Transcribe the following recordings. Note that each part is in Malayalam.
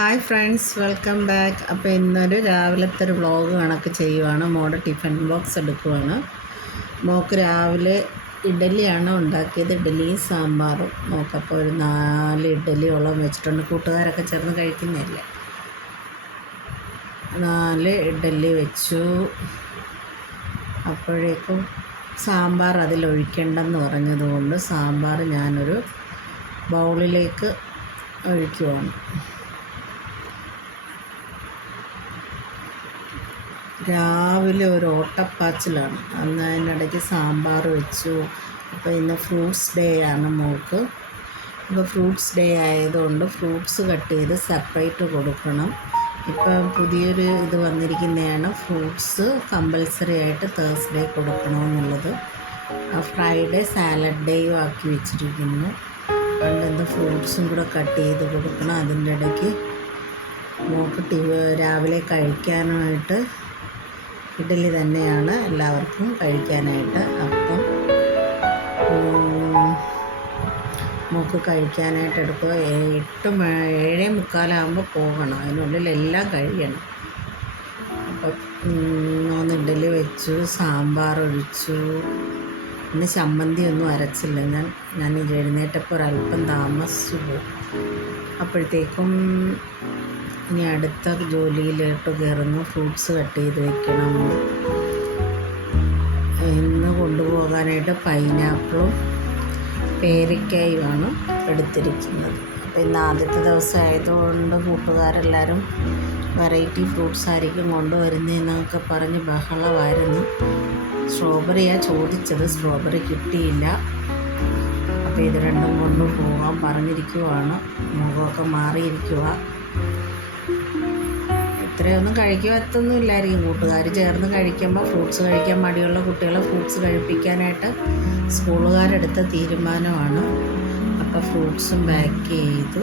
Hi friends, welcome back. അപ്പോൾ ഇന്നൊരു രാവിലത്തെ ഒരു വ്ളോഗ് കണക്ക് ചെയ്യുവാണ്. മോളുടെ ടിഫിൻ ബോക്സ് എടുക്കുവാണ്. മോൾക്ക് രാവിലെ ഇഡ്ഡലിയാണ് ഉണ്ടാക്കിയത്. ഇഡ്ഡലിയും സാമ്പാറും. മോക്കപ്പോൾ ഒരു 4 ഇഡ്ഡലിയോളം വെച്ചിട്ടുണ്ട്. കൂട്ടുകാരൊക്കെ ചേർന്ന് കഴിക്കുന്നതല്ലേ. 4 ഇഡ്ഡലി വെച്ചു. അപ്പോഴേക്കും സാമ്പാർ അതിലൊഴിക്കേണ്ടെന്ന് പറഞ്ഞതുകൊണ്ട് സാമ്പാർ ഞാനൊരു ബൗളിലേക്ക് ഒഴിക്കുവാണ്. രാവിലെ ഒരു ഓട്ടപ്പാച്ചിലാണ്. അന്ന് അതിനിടയ്ക്ക് സാമ്പാർ വെച്ചു. അപ്പോൾ ഇന്ന് ഫ്രൂട്ട്സ് ഡേ ആണ് മോൾക്ക്. അപ്പോൾ ഫ്രൂട്ട്സ് ഡേ ആയതുകൊണ്ട് ഫ്രൂട്ട്സ് കട്ട് ചെയ്ത് സെപ്പറേറ്റ് കൊടുക്കണം. ഇപ്പം പുതിയൊരു ഇത് വന്നിരിക്കുന്നതാണ്, ഫ്രൂട്ട്സ് കമ്പൽസറി ആയിട്ട് തേഴ്സ്ഡേ കൊടുക്കണമെന്നുള്ളത്. ഫ്രൈഡേ സാലഡ് ഡേയും ആക്കി വെച്ചിരിക്കുന്നു. അതുകൊണ്ട് ഫ്രൂട്ട്സും കൂടെ കട്ട് ചെയ്ത് കൊടുക്കണം. അതിൻ്റെ ഇടയ്ക്ക് മോൾക്ക് രാവിലെ കഴിക്കാനായിട്ട് ഇഡ്ഡലി തന്നെയാണ് എല്ലാവർക്കും കഴിക്കാനായിട്ട്. അപ്പം മോൾക്ക് കഴിക്കാനായിട്ട് എടുക്കുക. 7:45 പോകണം. അതിനുള്ളിൽ എല്ലാം കഴിയണം. അപ്പം 3 ഇഡ്ഡലി വെച്ചു, സാമ്പാർ ഒഴിച്ചു. ഇന്ന് ചമ്മന്തിയൊന്നും അരച്ചില്ല. ഞാൻ എഴുന്നേറ്റപ്പോൾ ഒരല്പം താമസിച്ചു പോകും. അപ്പോഴത്തേക്കും ഇനി അടുത്ത ജോലിയിലോട്ട് കയറുന്നു. ഫ്രൂട്ട്സ് കട്ട് ചെയ്ത് വെക്കണം. ഇന്ന് കൊണ്ടുപോകാനായിട്ട് പൈനാപ്പിളും പേരയ്ക്കായുമാണ് എടുത്തിരിക്കുന്നത്. അപ്പോൾ ഇന്ന് ആദ്യത്തെ ദിവസം ആയതുകൊണ്ട് കൂട്ടുകാരെല്ലാവരും വെറൈറ്റി ഫ്രൂട്ട്സ് ആയിരിക്കും കൊണ്ടുവരുന്നതെന്നൊക്കെ പറഞ്ഞ് ബഹളമായിരുന്നു. സ്ട്രോബെറിയാണ് ചോദിച്ചത്, സ്ട്രോബെറി കിട്ടിയില്ല. അപ്പോൾ ഇത് രണ്ടും കൊണ്ട് പോകാൻ പറഞ്ഞിരിക്കുവാണ്. മുഖമൊക്കെ മാറിയിരിക്കുക. ഇത്രയൊന്നും കഴിക്കുവത്തൊന്നുമില്ലായിരിക്കും. കൂട്ടുകാർ ചേർന്ന് കഴിക്കുമ്പോൾ ഫ്രൂട്ട്സ് കഴിക്കാൻ മടിയുള്ള കുട്ടികളെ ഫ്രൂട്ട്സ് കഴിപ്പിക്കാനായിട്ട് സ്കൂളുകാരെടുത്ത തീരുമാനമാണ്. അപ്പോൾ ഫ്രൂട്ട്സും പാക്ക് ചെയ്തു.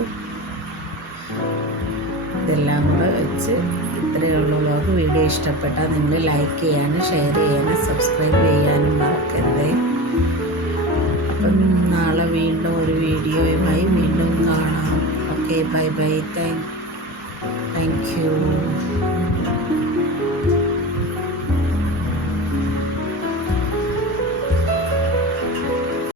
ഇതെല്ലാം കൂടെ വെച്ച് ഇത്രയുള്ള വ്ളോഗ്. വീഡിയോ ഇഷ്ടപ്പെട്ടാൽ നിങ്ങൾ ലൈക്ക് ചെയ്യാനും ഷെയർ ചെയ്യാനും സബ്സ്ക്രൈബ് ചെയ്യാനും മറക്കരുത്. അപ്പം നാളെ വീണ്ടും ഒരു വീഡിയോയുമായി വീണ്ടും കാണാം. Okay, bye bye. Thank you.